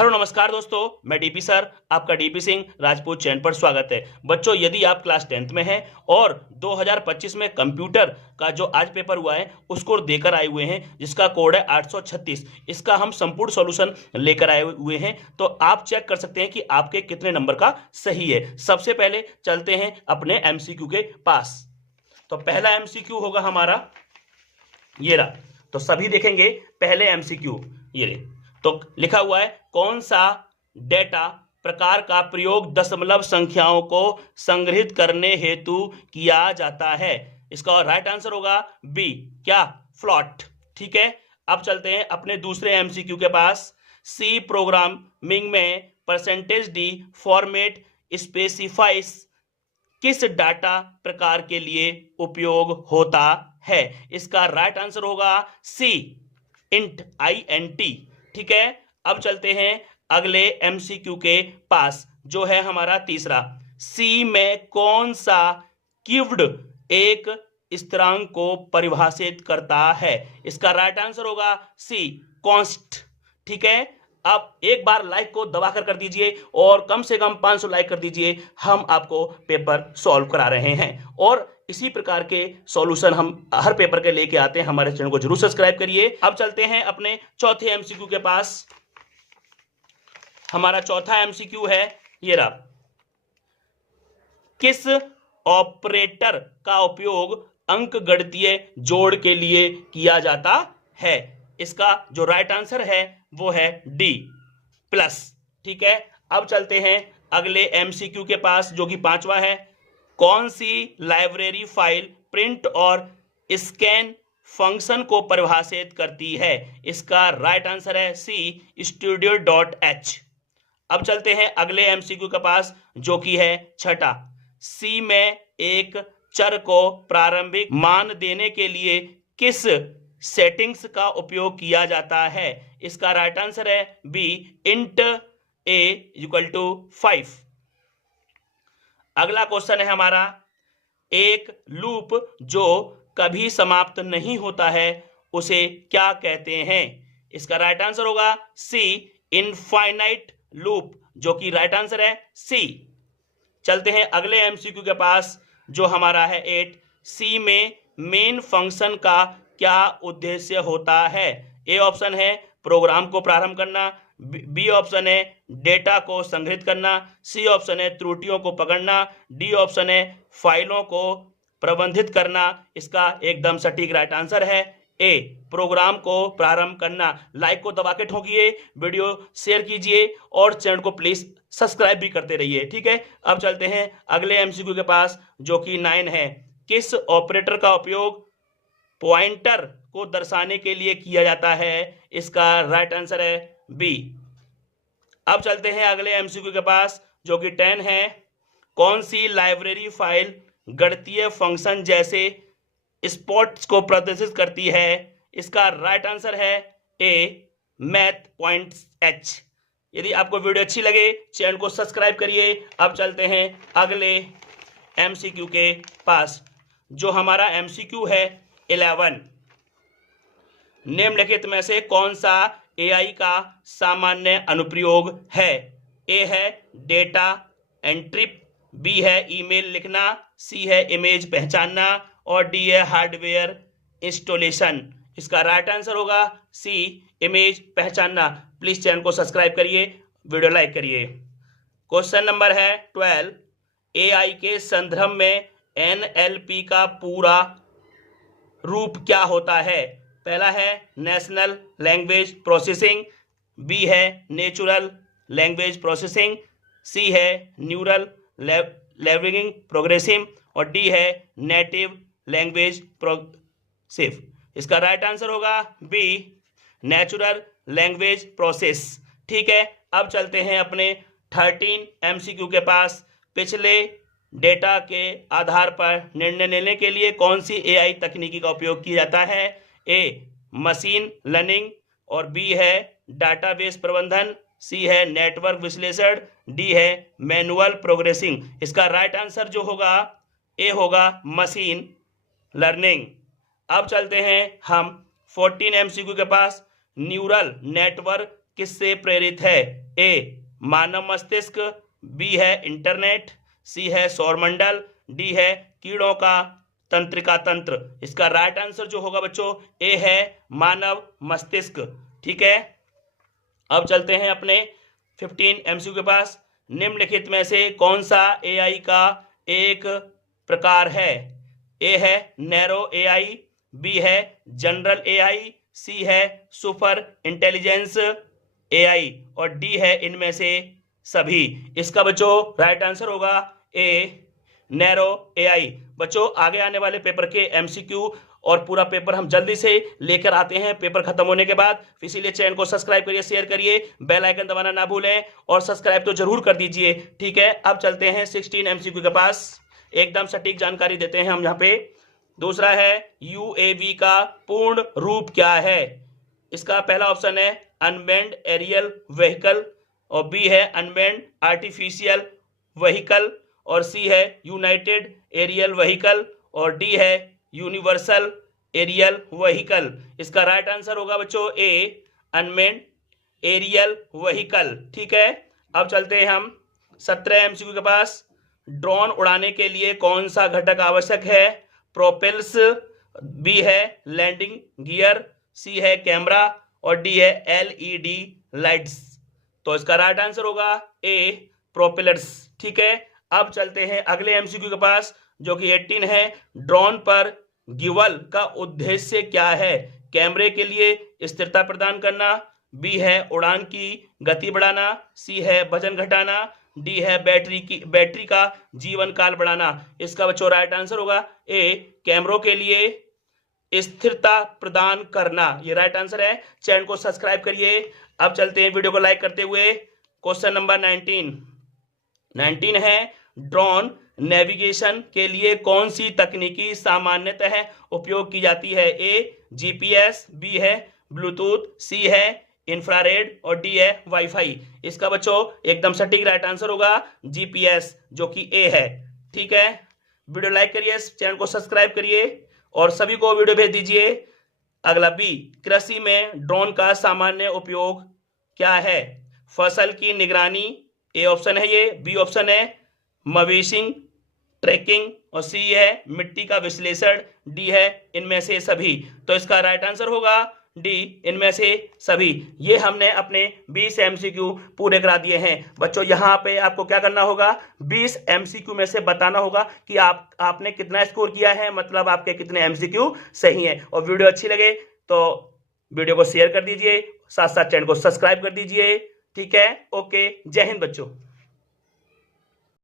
Hello नमस्कार दोस्तों, मैं डीपी सर, आपका डीपी सिंह राजपूत चैनल पर स्वागत है। बच्चों, यदि आप क्लास 10th में हैं और 2025 में कंप्यूटर का जो आज पेपर हुआ है उसको देकर आए हुए हैं, जिसका कोड है 836, इसका हम संपूर्ण सॉल्यूशन लेकर आए हुए हैं। तो आप चेक कर सकते हैं कि आपके कितने नंबर का सही है। सबसे पहले चलते हैं अपने एमसीक्यू के पास। तो पहला एमसीक्यू होगा हमारा ये रहा। तो सभी देखेंगे पहले एमसीक्यू ये तो लिखा हुआ है, कौन सा डेटा प्रकार का प्रयोग दशमलव संख्याओं को संग्रहित करने हेतु किया जाता है। इसका राइट आंसर होगा बी, क्या, फ्लॉट। ठीक है, अब चलते हैं अपने दूसरे एमसीक्यू के पास। सी प्रोग्रामिंग में %d फॉर्मेट स्पेसिफाइस किस डाटा प्रकार के लिए उपयोग होता है। इसका राइट आंसर होगा सी, int। ठीक है, अब चलते हैं अगले एमसीक्यू के पास, जो है हमारा तीसरा। सी में कौन सा कीवर्ड एक स्थिरांक को परिभाषित करता है। इसका राइट आंसर होगा सी, कॉन्स्ट। ठीक है, अब एक बार लाइक को दबाकर कर दीजिए और कम से कम 500 लाइक कर दीजिए। हम आपको पेपर सॉल्व करा रहे हैं और इसी प्रकार के सॉल्यूशन हम हर पेपर के लेके आते हैं। हमारे चैनल को जरूर सब्सक्राइब करिए। अब चलते हैं अपने चौथे एमसीक्यू के पास। हमारा चौथा एमसीक्यू है ये रहा। किस ऑपरेटर का उपयोग अंकगणितीय जोड़ के लिए किया जाता है। इसका जो राइट आंसर है वो है डी, प्लस। ठीक है, अब चलते हैं अगले एमसीक्यू के पास, जो कि पांचवा है। कौन सी लाइब्रेरी फाइल प्रिंट और स्कैन फंक्शन को परिभाषित करती है। इसका राइट आंसर है सी, studio.h। अब चलते हैं अगले एमसीक्यू के पास, जो कि है छठा। सी में एक चर को प्रारंभिक मान देने के लिए किस सेटिंग्स का उपयोग किया जाता है। इसका राइट आंसर है बी, int a = 5। अगला क्वेश्चन है हमारा, एक लूप जो कभी समाप्त नहीं होता है उसे क्या कहते हैं। इसका राइट आंसर होगा सी, इनफाइनाइट लूप, जो कि राइट आंसर है सी। चलते हैं अगले एमसीक्यू के पास, जो हमारा है 8। सी में मेन फंक्शन का क्या उद्देश्य होता है। ए ऑप्शन है प्रोग्राम को प्रारंभ करना, बी ऑप्शन है डेटा को संग्रहित करना, सी ऑप्शन है त्रुटियों को पकड़ना, डी ऑप्शन है फाइलों को प्रबंधित करना। इसका एकदम सटीक राइट आंसर है ए, प्रोग्राम को प्रारंभ करना। लाइक को दबा के ठोकिए, वीडियो शेयर कीजिए और चैनल को प्लीज सब्सक्राइब भी करते रहिए। ठीक है, अब चलते हैं अगले एमसीक्यू के पास, जो कि 9 है। किस ऑपरेटर का उपयोग पॉइंटर को दर्शाने के लिए किया जाता है। इसका राइट आंसर है बी। अब चलते हैं अगले एमसीक्यू के पास, जो कि 10 है। कौन सी लाइब्रेरी फाइल गणितीय फंक्शन जैसे स्पॉट्स को प्रदर्शित करती है। इसका राइट आंसर है ए, math.h। यदि आपको वीडियो अच्छी लगे चैनल को सब्सक्राइब करिए। अब चलते हैं अगले एमसीक्यू के पास, जो हमारा एमसीक्यू है 11। निम्नलिखित में से कौन सा एआई का सामान्य अनुप्रयोग है। ए है डेटा एंट्री, बी है ईमेल लिखना, सी है इमेज पहचानना और डी है हार्डवेयर इंस्टॉलेशन। इसका राइट आंसर होगा सी, इमेज पहचानना। प्लीज चैनल को सब्सक्राइब करिए, वीडियो लाइक करिए। क्वेश्चन नंबर है 12। एआई के संदर्भ में एनएलपी का पूरा रूप क्या होता है। पहला है नेशनल लैंग्वेज प्रोसेसिंग, बी है नेचुरल लैंग्वेज प्रोसेसिंग, सी है न्यूरल लैंग्वेज प्रोग्रेसिव और डी है नेटिव लैंग्वेज प्रोसेसिव। इसका राइट आंसर होगा बी, नेचुरल लैंग्वेज प्रोसेस। ठीक है, अब चलते हैं अपने 13 एमसीक्यू के पास। पिछले डेटा के आधार पर निर्णय लेने के लिए कौन सी एआई तकनीकी का उपयोग किया जाता है। ए, मशीन लर्निंग और बी है डाटाबेस प्रबंधन, सी है नेटवर्क विश्लेषण, डी है मैनुअल प्रोग्रेसिंग। इसका राइट आंसर जो होगा ए होगा मशीन लर्निंग। अब चलते हैं हम 14 एमसीक्यू के पास। न्यूरल नेटवर्क किससे प्रेरित है? ए मानव मस्तिष्क, बी है इंटरनेट, सी है सौरमंडल, डी है कीड़ों का तंत्रिका तंत्र। इसका राइट आंसर जो होगा बच्चों ए है मानव मस्तिष्क। ठीक है, अब चलते हैं अपने 15 एमसीक्यू के पास। निम्नलिखित में से कौन सा एआई का एक प्रकार है? ए है नैरो एआई, बी है जनरल एआई, सी है सुपर इंटेलिजेंस एआई और डी है इनमें से सभी। इसका बच्चों राइट आंसर होगा ए नैरो एआई। बच्चों आगे आने वाले पेपर के एमसीक्यू और पूरा पेपर हम जल्दी से लेकर आते हैं पेपर खत्म होने के बाद। इसीलिए चैनल को सब्सक्राइब करिए, शेयर करिए, बेल आइकन दबाना ना भूलें और सब्सक्राइब तो जरूर कर दीजिए। ठीक है, अब चलते हैं 16 एमसीक्यू के पास। एकदम सटीक जानकारी देते हैं हम यहाँ पे। दूसरा है यूएवी का पूर्ण रूप क्या है? इसका पहला ऑप्शन है अनमैन्ड एरियल व्हीकल और बी है अनमैन्ड आर्टिफिशियल व्हीकल और सी है यूनाइटेड एरियल व्हीकल और डी है यूनिवर्सल एरियल व्हीकल। इसका राइट आंसर होगा बच्चों ए अनमैन्ड एरियल व्हीकल। ठीक है, अब चलते हैं हम 17 एमसीक्यू के पास। ड्रोन उड़ाने के लिए कौन सा घटक आवश्यक है? प्रोपेल्स, बी है लैंडिंग गियर, सी है कैमरा और डी है एलईडी लाइट्स। तो इसका राइट आंसर होगा ए प्रोपेलर्स। ठीक है, अब चलते हैं अगले एमसीक्यू के पास जो कि 18 है। ड्रोन पर गिवल का उद्देश्य क्या है? कैमरे के लिए स्थिरता प्रदान करना, बी है उड़ान की गति बढ़ाना, सी है वजन घटाना, डी है बैटरी का जीवन काल बढ़ाना। इसका बच्चों राइट आंसर होगा ए कैमरों के लिए स्थिरता प्रदान करना। ये राइट आंसर है। चैनल को सब्सक्राइब करिए। अब चलते हैं वीडियो को लाइक करते हुए क्वेश्चन नंबर 19 है ड्रोन नेविगेशन के लिए कौन सी तकनीकी सामान्यतः उपयोग की जाती है? ए जीपीएस, बी है ब्लूटूथ, सी है इंफ्रारेड और डी है वाईफाई। इसका बच्चों एकदम सटीक राइट आंसर होगा जीपीएस जो कि ए है। ठीक है, वीडियो लाइक करिए, चैनल को सब्सक्राइब करिए और सभी को वीडियो भेज दीजिए। अगला बी कृषि में ड्रोन का सामान्य उपयोग क्या है? फसल की निगरानी, ए ऑप्शन है ये, बी ऑप्शन है मवेशी ट्रैकिंग और सी है मिट्टी का विश्लेषण, डी है इनमें से सभी। तो इसका राइट आंसर होगा डी इनमें से सभी। ये हमने अपने 20 एमसीक्यू पूरे करा दिए हैं। बच्चों यहाँ पे आपको क्या करना होगा, 20 एमसीक्यू में से बताना होगा कि आपने कितना स्कोर किया है, मतलब आपके कितने एमसीक्यू सही हैं। और वीडियो अच्छी लगे तो वीडियो को शेयर कर दीजिए, साथ साथ चैनल को सब्सक्राइब कर दीजिए। ठीक है, ओके, जय हिंद बच्चों।